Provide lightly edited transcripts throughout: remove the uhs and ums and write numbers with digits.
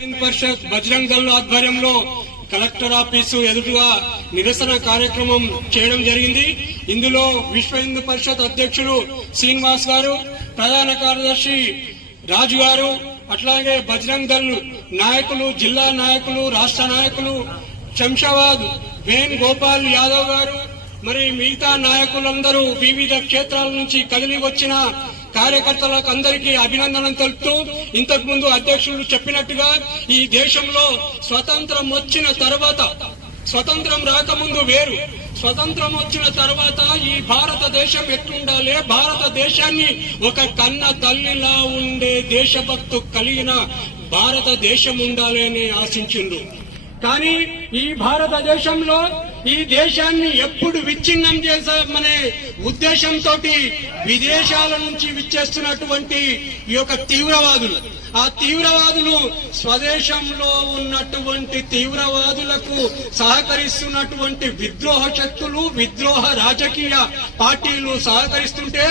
పరిషత్ బజరంగ్ దళ్ ఆధ్వర్యంలో collector office ఎదురుగా నిరసన కార్యక్రమం చేయడం జరిగింది. ఇందులో విశ్వ హిందూ పరిషత్ అధ్యక్షులు శ్రీనివాస్ గారు, ప్రధాన కార్యదర్శి రాజు గారు, అట్లాగే బజరంగ్ దళ్ నాయకులు, జిల్లా నాయకులు, రాష్ట్ర నాయకులు శంషాబాద్ వేణు గోపాల్ యాదవ్ గారు, మరి మిగతా నాయకులందరూ వివిధ క్షేత్రాల నుంచి కదిలి వచ్చిన కార్యకర్తలకు అందరికీ అభినందనలు తెలుపుతూ, ఇంతకు ముందు అధ్యక్షులు చెప్పినట్టుగా ఈ దేశంలో స్వతంత్రం వచ్చిన తర్వాత, స్వతంత్రం రాకముందు వేరు, స్వతంత్రం వచ్చిన తర్వాత ఈ భారతదేశం ఎట్లుండాలి, భారతదేశాన్ని ఒక కన్న తల్లిలా ఉండే దేశభక్తు కలిగిన భారతదేశం ఉండాలి అని ఆశించిండ్రు. కానీ ఈ భారతదేశంలో ఈ దేశాన్ని ఎప్పుడు విచ్ఛిన్నం చేశామనే ఉద్దేశంతో విదేశాల నుంచి విచ్చేస్తున్నటువంటి ఈ యొక్క తీవ్రవాదులు, ఆ తీవ్రవాదులు స్వదేశంలో ఉన్నటువంటి తీవ్రవాదులకు సహకరిస్తున్నటువంటి విద్రోహ శక్తులు, విద్రోహ రాజకీయ పార్టీలు సహకరిస్తుంటే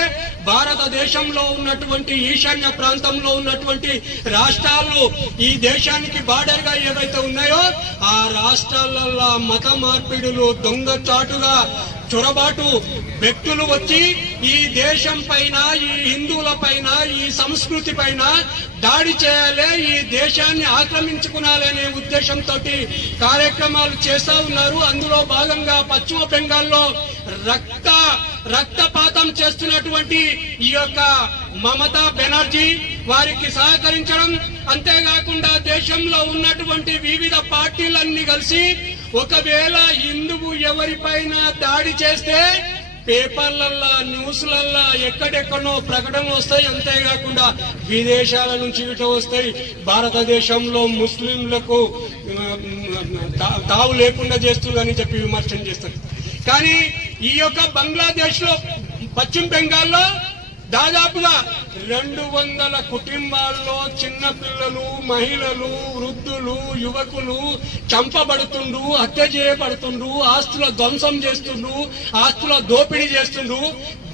భారతదేశంలో ఉన్నటువంటి ఈశాన్య ప్రాంతంలో ఉన్నటువంటి రాష్ట్రాలు, ఈ దేశానికి బార్డర్ గా ఏవైతే ఉన్నాయో ఆ రాష్ట్రాలలో మత మార్పిడులు, దొంగచాటుగా చొరబాటు వ్యక్తులు వచ్చి ఈ దేశం పైన, ఈ హిందువుల పైన, ఈ సంస్కృతి పైన దాడి చేయాలి, ఈ దేశాన్ని ఆక్రమించుకునాలనే ఉద్దేశంతో కార్యక్రమాలు చేస్తా ఉన్నారు. అందులో భాగంగా పశ్చిమ బెంగాల్లో రక్తపాతం చేస్తున్నటువంటి ఈ యొక్క మమతా బెనర్జీ వారికి సహకరించడం, అంతేకాకుండా దేశంలో ఉన్నటువంటి వివిధ పార్టీలన్నీ కలిసి ఒకవేళ హిందువు ఎవరిపైన దాడి చేస్తే పేపర్లల్లా, న్యూస్లల్లా ఎక్కడెక్కడో ప్రకటనలు వస్తాయి, అంతేకాకుండా విదేశాల నుంచి ఇటు వస్తాయి. భారతదేశంలో ముస్లింలకు తావు లేకుండా చేస్తుందని చెప్పి విమర్శన చేస్తారు. కానీ ఈ యొక్క బంగ్లాదేశ్ లో, పశ్చిమ బెంగాల్లో దాదాపుగా 200 కుటుంబాల్లో చిన్న పిల్లలు, మహిళలు, వృద్ధులు, యువకులు చంపబడుతుండ్రు, హత్య చేయబడుతుండ్రు, ఆస్తుల ధ్వంసం చేస్తుండ్రు, ఆస్తుల దోపిడీ చేస్తుండ్రు.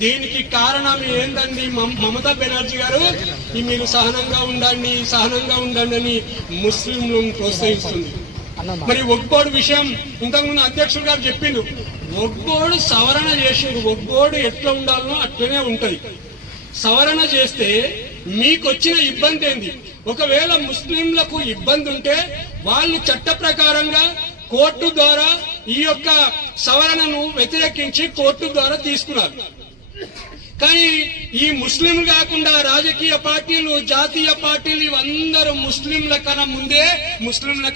దీనికి కారణం ఏందండి? మమతా బెనర్జీ గారు మీరు సహనంగా ఉండండి అని ముస్లింలను ప్రోత్సహిస్తుంది. మరి ఒగ్గోడు విషయం ఇంతకుముందు అధ్యక్షుడు గారు చెప్పిండు. ఒగ్గోడు సవరణ చేసిండు. ఒగ్గోడు ఎట్లా ఉండాలనో అట్లనే ఉంటది. సవరణ చేస్తే మీకొచ్చిన ఇబ్బంది ఏంది? ఒకవేళ ముస్లింలకు ఇబ్బంది ఉంటే వాళ్ళు చట్ట ప్రకారంగా కోర్టు ద్వారా ఈ యొక్క సవరణను వ్యతిరేకించి కోర్టు ద్వారా తీసుకున్నారు. కానీ ఈ ముస్లింలు కాకుండా రాజకీయ పార్టీలు, జాతీయ పార్టీలు ఇవందరూ ముస్లింల కన్నా ముందే ముస్లింల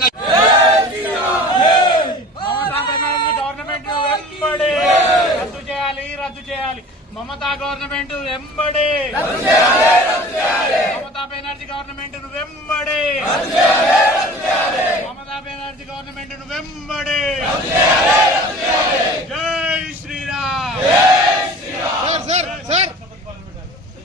రద్దు చేయాలి. మమతా గవర్నమెంట్ వెంబడి, మమతా బెనర్జీ గవర్నమెంట్